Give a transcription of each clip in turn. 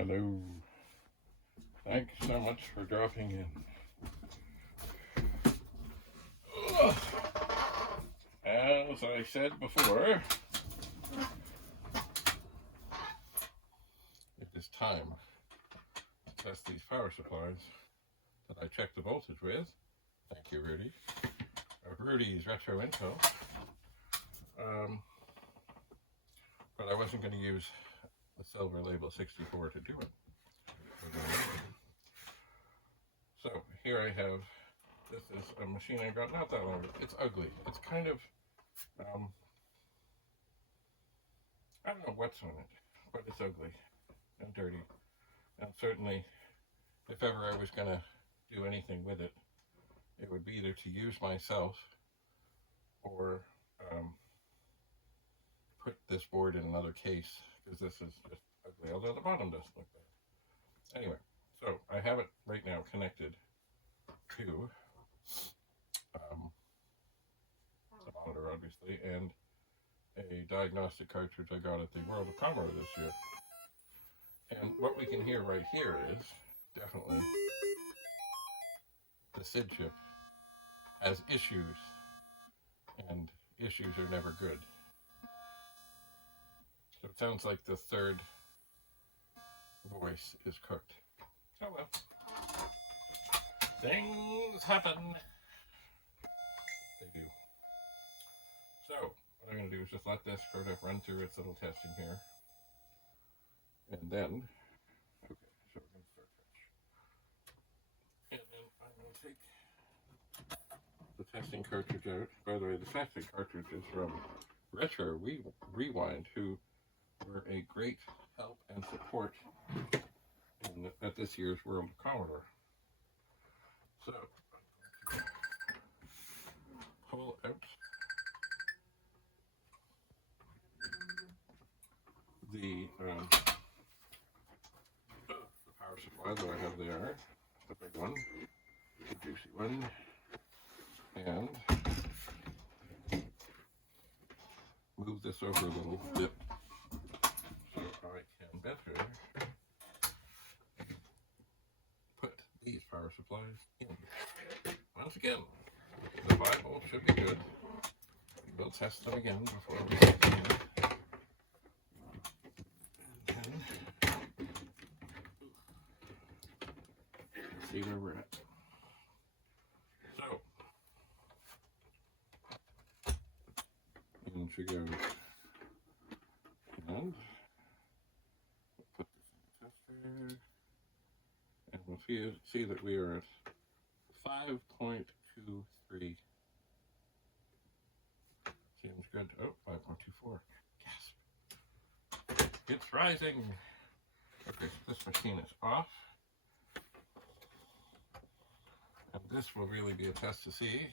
Hello. Thanks so much for dropping in. Ugh. As I said before, it is time to test these power supplies that I checked the voltage with. Thank you, Rudy. Of Rudy's Retro Info. But I wasn't going to use the silver label 64 to do it. So here I have, this is a machine I got not that long ago. It's ugly. It's kind of, I don't know what's on it, but it's ugly and dirty. And certainly, if ever I was going to do anything with it, it would be either to use myself or put this board in another case, because this is just ugly, although the bottom doesn't look bad. Anyway, so I have it right now connected to the monitor, obviously, and a diagnostic cartridge I got at the World of Commodore this year. And what we can hear right here is definitely the SID chip has issues, and issues are never good. So it sounds like the third voice is cooked. Oh well. Things happen. They do. So, what I'm going to do is just let this sort of run through its little testing here. And then, okay, so we're going to start fresh. And then I'm going to take the testing cartridge out. By the way, the testing cartridge is from Retro Rewind, who were a great help and support at this year's World of Commodore. So, pull out the power supply that I have there, the big one, the juicy one, and move this over a little bit so I can better put these power supplies in. Once again, the Bible should be good. We'll test them again before we set them in. See where we're at. So, in she goes. And put this in the tester. And we'll see that we are at 5.23. Seems good. Oh, 5.24. Gasp. It's rising. Okay, so this machine is off. And this will really be a test to see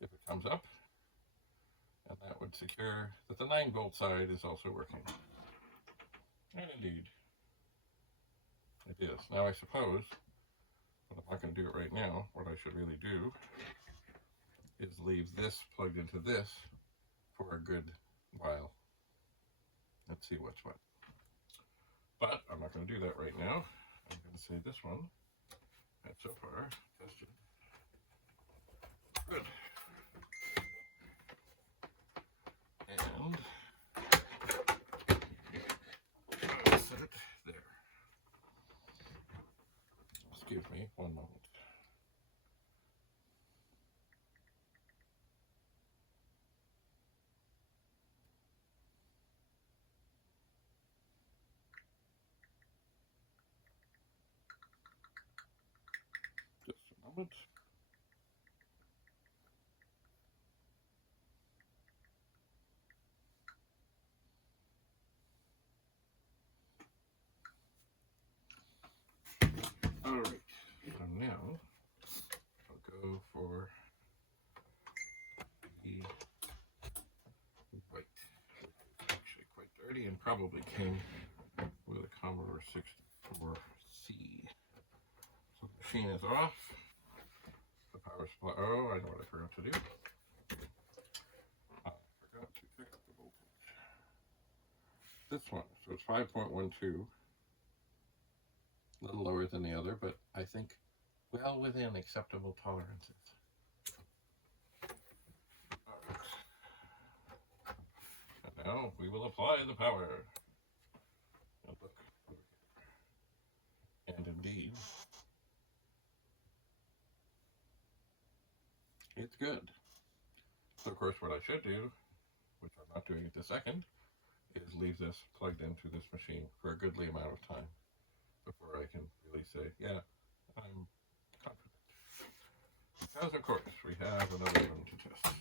if it comes up. And that would secure that the 9-volt side is also working. And indeed, it is. Now I suppose, but I'm not going to do it right now, what I should really do is leave this plugged into this for a good while. Let's see what's what. But I'm not going to do that right now. I'm going to say this one, and so far, tested. Good. And I'll set it there. Excuse me, one moment. Just a moment. Alright, so now I'll go for the white. It's actually quite dirty and probably came with a Commodore 64C. So the machine is off. The power supply. Oh, I know what I forgot to do. I forgot to check the voltage. This one. So it's 5.12. A little lower than the other, but I think well within acceptable tolerances. And now we will apply the power. And look. And indeed, it's good. So of course what I should do, which I'm not doing at this second, is leave this plugged into this machine for a goodly amount of time before I can really say, yeah, I'm confident. Because of course we have another one to test.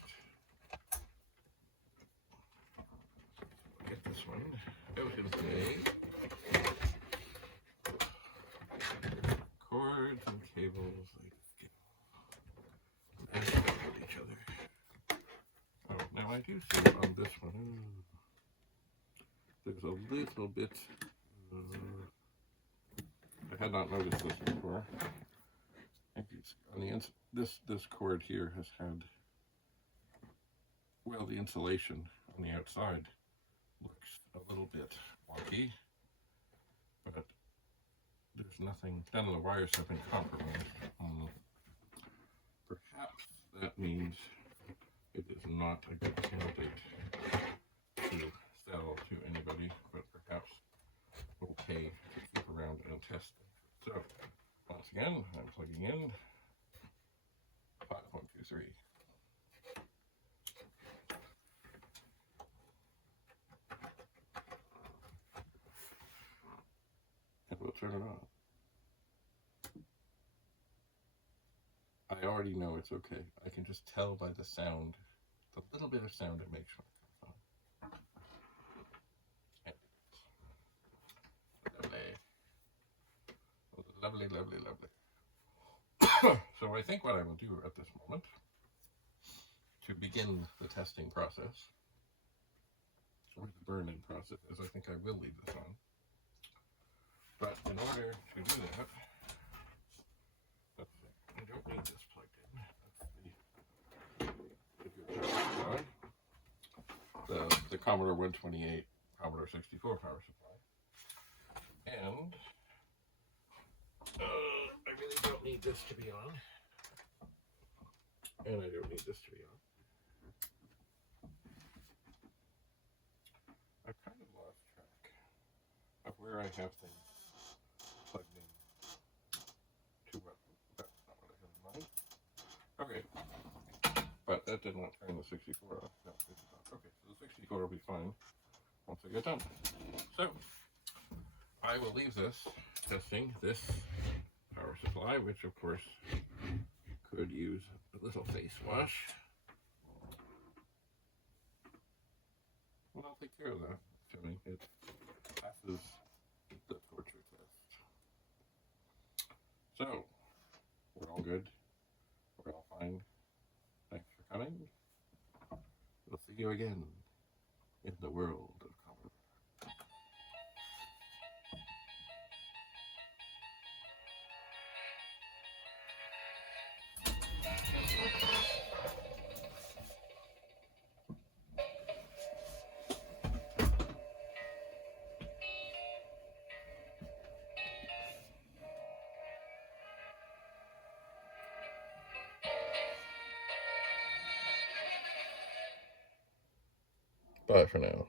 Get this one out of the way. Cords and cables like each other. Oh, now I do see on this one, there's a little bit. I had not noticed this before. On the this cord here has had, well, the insulation on the outside looks a little bit wonky, but there's nothing. None of the wires have been compromised. Perhaps that means it is not a good candidate to sell to anybody, but perhaps okay to keep around and test. So, once again, I'm plugging in 5.23. And we'll turn it on. I already know it's okay. I can just tell by the sound, the little bit of sound it makes when it comes on. Lovely, lovely, lovely. So I think what I will do at this moment, to begin the testing process, or the burn-in process, is I think I will leave this on. But in order to do that, I don't need this plugged in. That's the Commodore 128, Commodore 64 power supply. And I really don't need this to be on. And I don't need this to be on. I've kind of lost track of where I have things plugged in to what. That's not what I had in mind. Okay. But that did not turn the 64 off. No, it did not. Okay, so the 64 will be fine once I get done. So, I will leave this testing this power supply, which of course could use a little face wash. Well, I'll take care of that, assuming it passes the torture test. So, we're all good. We're all fine. Thanks for coming. We'll see you again in the world of Commodore. Bye for now.